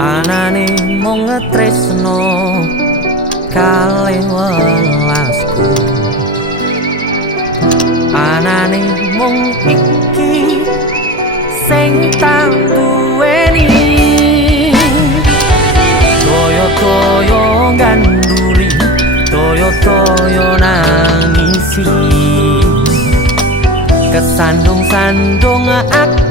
Anane mung ngetresno kalih welasku, anane mung iki sing tak duweni. Toyo-toyo ganduli, toyo-toyo nangisi, kesandung-sandung aku